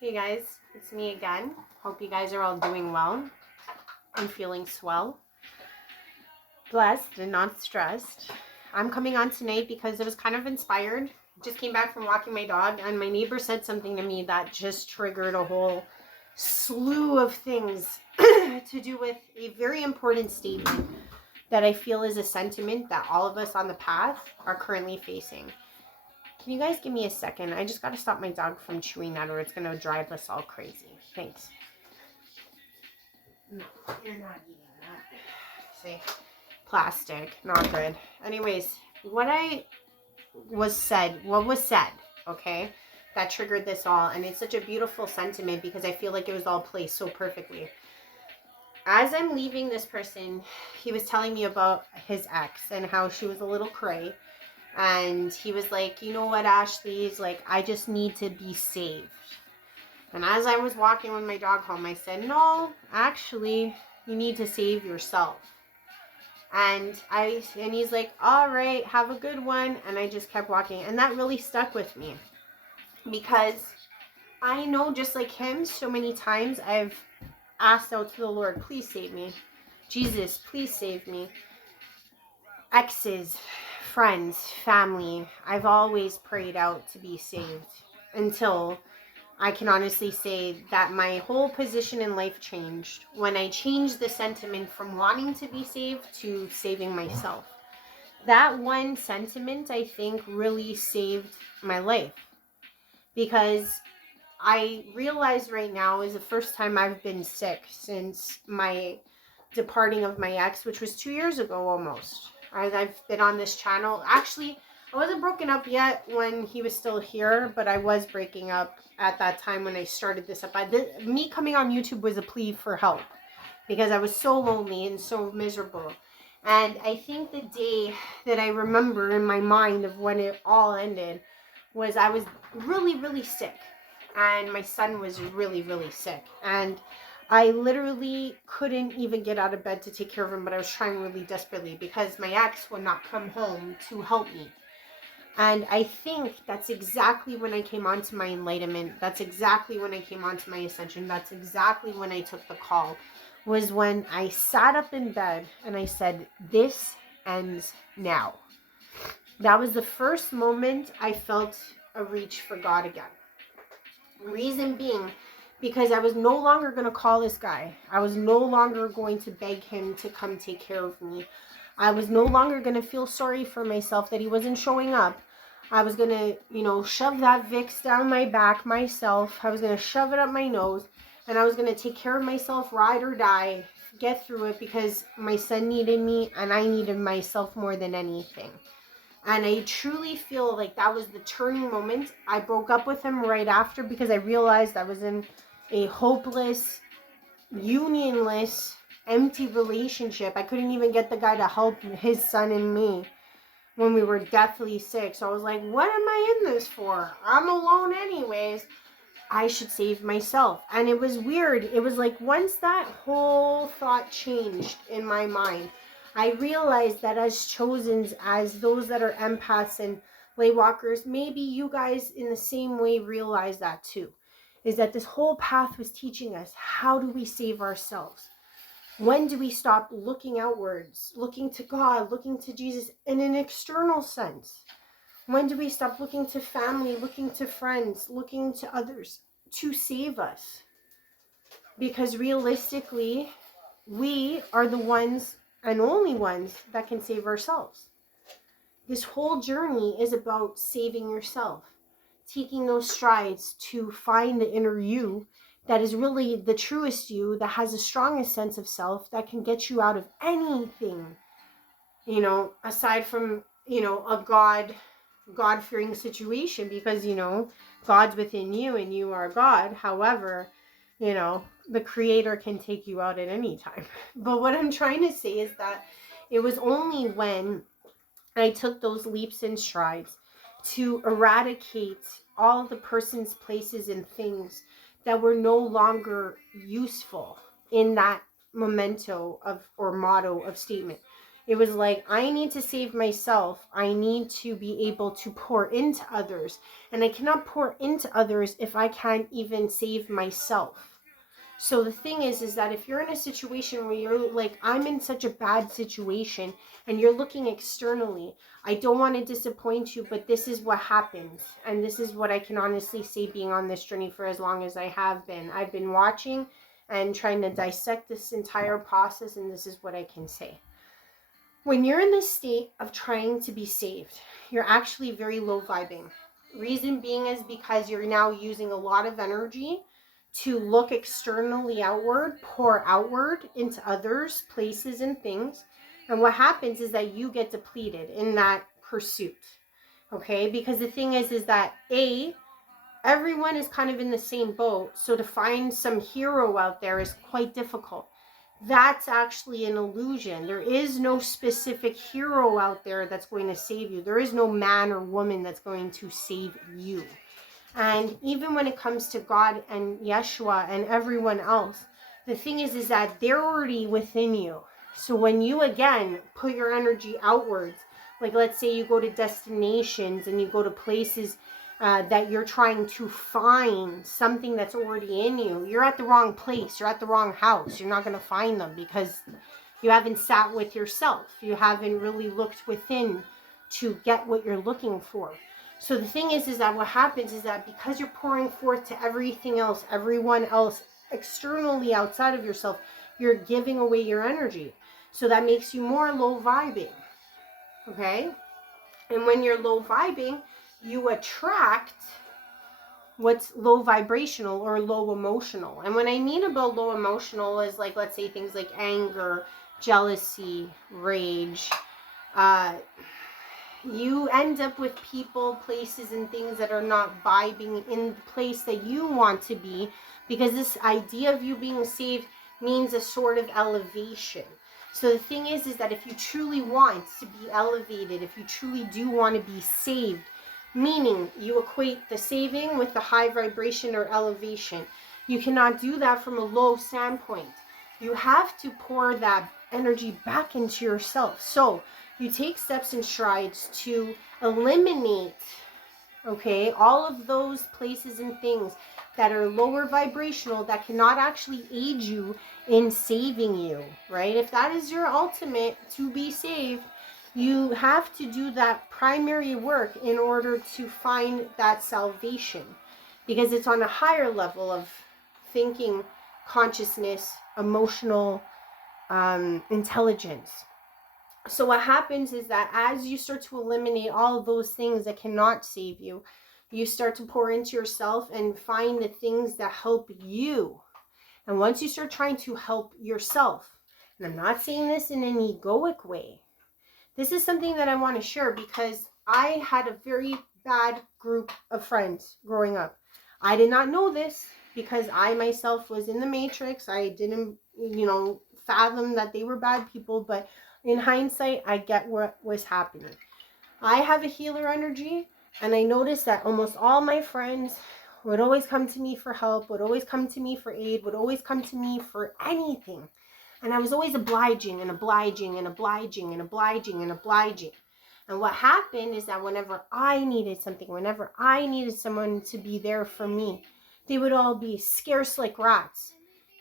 Hey guys, it's me again. Hope you guys are all doing well and feeling swell, blessed, and not stressed. I'm coming on tonight because it was kind of inspired. Just came back from walking my dog, and my neighbor said something to me that just triggered a whole slew of things to do with a very important statement that I feel is a sentiment that all of us on the path are currently facing. Can you guys give me a second? I just got to stop my dog from chewing that or it's going to drive us all crazy. Thanks. No, you're not eating that. See? Plastic. Not good. Anyways, what was said, okay, that triggered this all. And it's such a beautiful sentiment because I feel like it was all placed so perfectly. As I'm leaving this person, he was telling me about his ex and how she was a little cray. And he was like, you know what, Ashley? He's like, I just need to be saved. And as I was walking with my dog home, I said, no, actually, you need to save yourself. And he's like, all right, have a good one. And I just kept walking. And that really stuck with me. Because I know, just like him, so many times I've asked out to the Lord, please save me. Jesus, please save me. Exes, friends, family, I've always prayed out to be saved until I can honestly say that my whole position in life changed when I changed the sentiment from wanting to be saved to saving myself. That one sentiment, I think, really saved my life because I realize right now is the first time I've been sick since my departing of my ex, which was 2 years ago almost. I've been on this channel. Actually, I wasn't broken up yet when he was still here, but I was breaking up at that time when I started this up. Me coming on YouTube was a plea for help because I was so lonely and so miserable. And I think the day that I remember in my mind of when it all ended was I was really, really sick. And my son was really, really sick. And I literally couldn't even get out of bed to take care of him, but I was trying really desperately because my ex would not come home to help me. And I think that's exactly when I came onto my enlightenment. That's exactly when I came onto my ascension. That's exactly when I took the call, was when I sat up in bed and I said, this ends now. That was the first moment I felt a reach for God again. Reason being, because I was no longer going to call this guy. I was no longer going to beg him to come take care of me. I was no longer going to feel sorry for myself that he wasn't showing up. I was going to, shove that Vicks down my back myself. I was going to shove it up my nose. And I was going to take care of myself, ride or die, get through it because my son needed me and I needed myself more than anything. And I truly feel like that was the turning moment. I broke up with him right after because I realized I was in a hopeless, unionless, empty relationship. I couldn't even get the guy to help his son and me when we were deathly sick. So I was like, what am I in this for? I'm alone anyways. I should save myself. And it was weird. It was like once that whole thought changed in my mind, I realized that as chosens, as those that are empaths and lay walkers, maybe you guys in the same way realize that too. Is that this whole path was teaching us, how do we save ourselves? When do we stop looking outwards, looking to God, looking to Jesus in an external sense? When do we stop looking to family, looking to friends, looking to others to save us? Because realistically, we are the ones and only ones that can save ourselves. This whole journey is about saving yourself, taking those strides to find the inner you that is really the truest you, that has the strongest sense of self, that can get you out of anything, aside from, a God-fearing situation, because, God's within you and you are God. However, the creator can take you out at any time. But what I'm trying to say is that it was only when I took those leaps and strides to eradicate all the persons, places, and things that were no longer useful in that memento of or motto of statement. It was like, I need to save myself. I need to be able to pour into others. And I cannot pour into others if I can't even save myself. So the thing is that if you're in a situation where you're like, I'm in such a bad situation, and you're looking externally, I don't want to disappoint you, but this is what happens. And this is what I can honestly say, being on this journey for as long as I have been. I've been watching and trying to dissect this entire process, and this is what I can say. When you're in this state of trying to be saved, you're actually very low vibing. Reason being is because you're now using a lot of energy to look externally outward, pour outward into others, places, and things. And what happens is that you get depleted in that pursuit. Okay? Because the thing is that everyone is kind of in the same boat. So to find some hero out there is quite difficult. That's actually an illusion. There is no specific hero out there that's going to save you. There is no man or woman that's going to save you. And even when it comes to God and Yeshua and everyone else, the thing is that they're already within you. So when you, again, put your energy outwards, like let's say you go to destinations and you go to places that you're trying to find something that's already in you, you're at the wrong place. You're at the wrong house. You're not going to find them because you haven't sat with yourself. You haven't really looked within to get what you're looking for. So the thing is that what happens is that because you're pouring forth to everything else, everyone else, externally outside of yourself, you're giving away your energy. So that makes you more low vibing. Okay? And when you're low vibing, you attract what's low vibrational or low emotional. And when I mean about low emotional is like, let's say things like anger, jealousy, rage, you end up with people, places, and things that are not vibing in the place that you want to be, because this idea of you being saved means a sort of elevation. So the thing is that if you truly want to be elevated, if you truly do want to be saved, meaning you equate the saving with the high vibration or elevation, you cannot do that from a low standpoint. You have to pour that energy back into yourself. So you take steps and strides to eliminate, okay, all of those places and things that are lower vibrational that cannot actually aid you in saving you, right? If that is your ultimate to be saved, you have to do that primary work in order to find that salvation, because it's on a higher level of thinking, consciousness, emotional intelligence. So what happens is that as you start to eliminate all of those things that cannot save you, you start to pour into yourself and find the things that help you. And once you start trying to help yourself, and I'm not saying this in an egoic way, this is something that I want to share because I had a very bad group of friends growing up. I did not know this because I myself was in the matrix. I didn't, fathom that they were bad people, but in hindsight, I get what was happening. I have a healer energy, and I noticed that almost all my friends would always come to me for help, would always come to me for aid, would always come to me for anything. And I was always obliging and obliging and obliging and obliging and obliging. And what happened is that whenever I needed something, whenever I needed someone to be there for me, they would all be scarce like rats.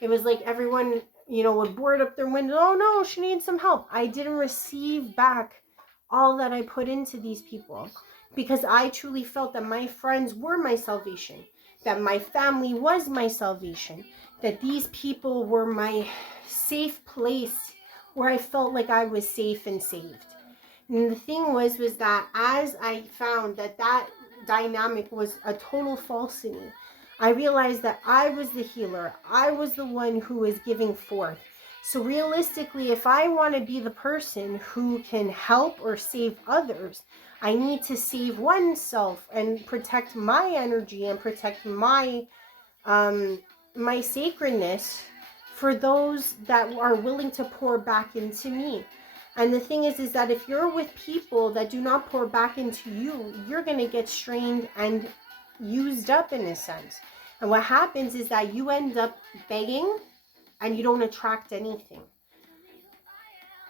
It was like everyone, would board up their window. Oh no, she needs some help. I didn't receive back all that I put into these people because I truly felt that my friends were my salvation, that my family was my salvation, that these people were my safe place where I felt like I was safe and saved. And the thing was that as I found that dynamic was a total falsity, I realized that I was the healer. I was the one who was giving forth. So realistically, if I want to be the person who can help or save others, I need to save oneself and protect my energy and protect my my sacredness for those that are willing to pour back into me. And the thing is that if you're with people that do not pour back into you, you're going to get strained and used up in a sense. And what happens is that you end up begging and you don't attract anything.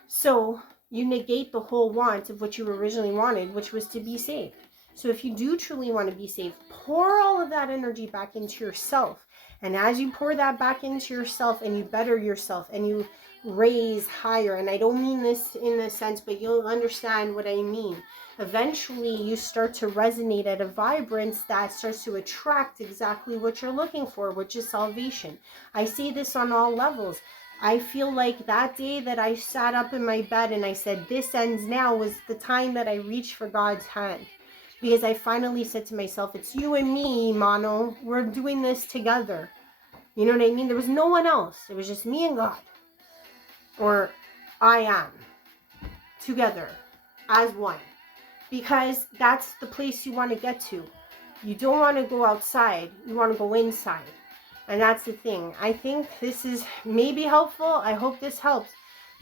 So you negate the whole want of what you originally wanted, which was to be saved. So if you do truly want to be saved, pour all of that energy back into yourself. And as you pour that back into yourself and you better yourself and you raise higher, and I don't mean this in a sense, but you'll understand what I mean. Eventually you start to resonate at a vibrance that starts to attract exactly what you're looking for, which is salvation. I see this on all levels. I feel like that day that I sat up in my bed and I said, this ends now, was the time that I reached for God's hand. Because I finally said to myself, it's you and me, Mano. We're doing this together. You know what I mean? There was no one else. It was just me and God. Or I am. Together. As one. Because that's the place you want to get to. You don't want to go outside. You want to go inside. And that's the thing. I think this is maybe helpful. I hope this helps.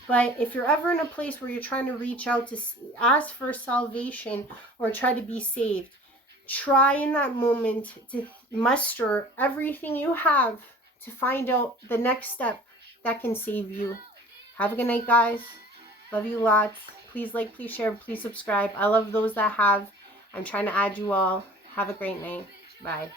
But if you're ever in a place where you're trying to reach out to ask for salvation or try to be saved, try in that moment to muster everything you have to find out the next step that can save you. Have a good night, guys. Love you lots. Please like, please share, please subscribe. I love those that have. I'm trying to add you all. Have a great night. Bye.